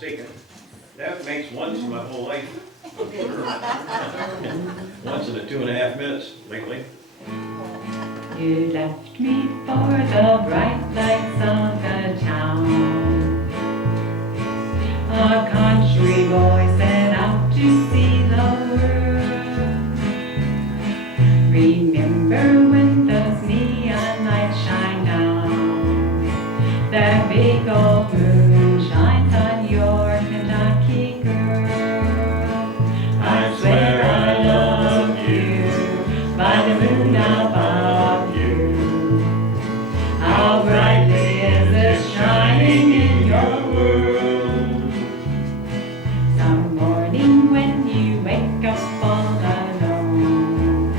mistaken. That makes once my whole life. I'm sure. Once in a 2.5 minutes lately. You left me for the bright lights of the town. A country boy set out to see the world. Remember when those neon lights shine down? That big old moon shines on your Kentucky girl. I swear I love you by the moon above you. How brightly is it shining in your world? Some morning when you wake up all alone,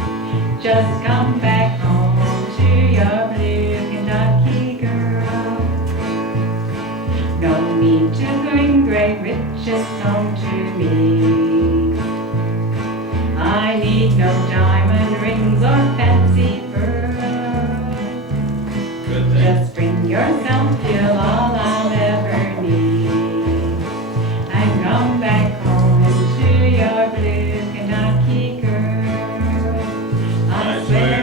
just come back home to your blue Kentucky girl. No need to bring great riches home to me. I need no diamond rings or fancy pearls. Good thing. Just bring yourself, you're all I'll ever need. And come back home to your blue Kentucky girl. I swear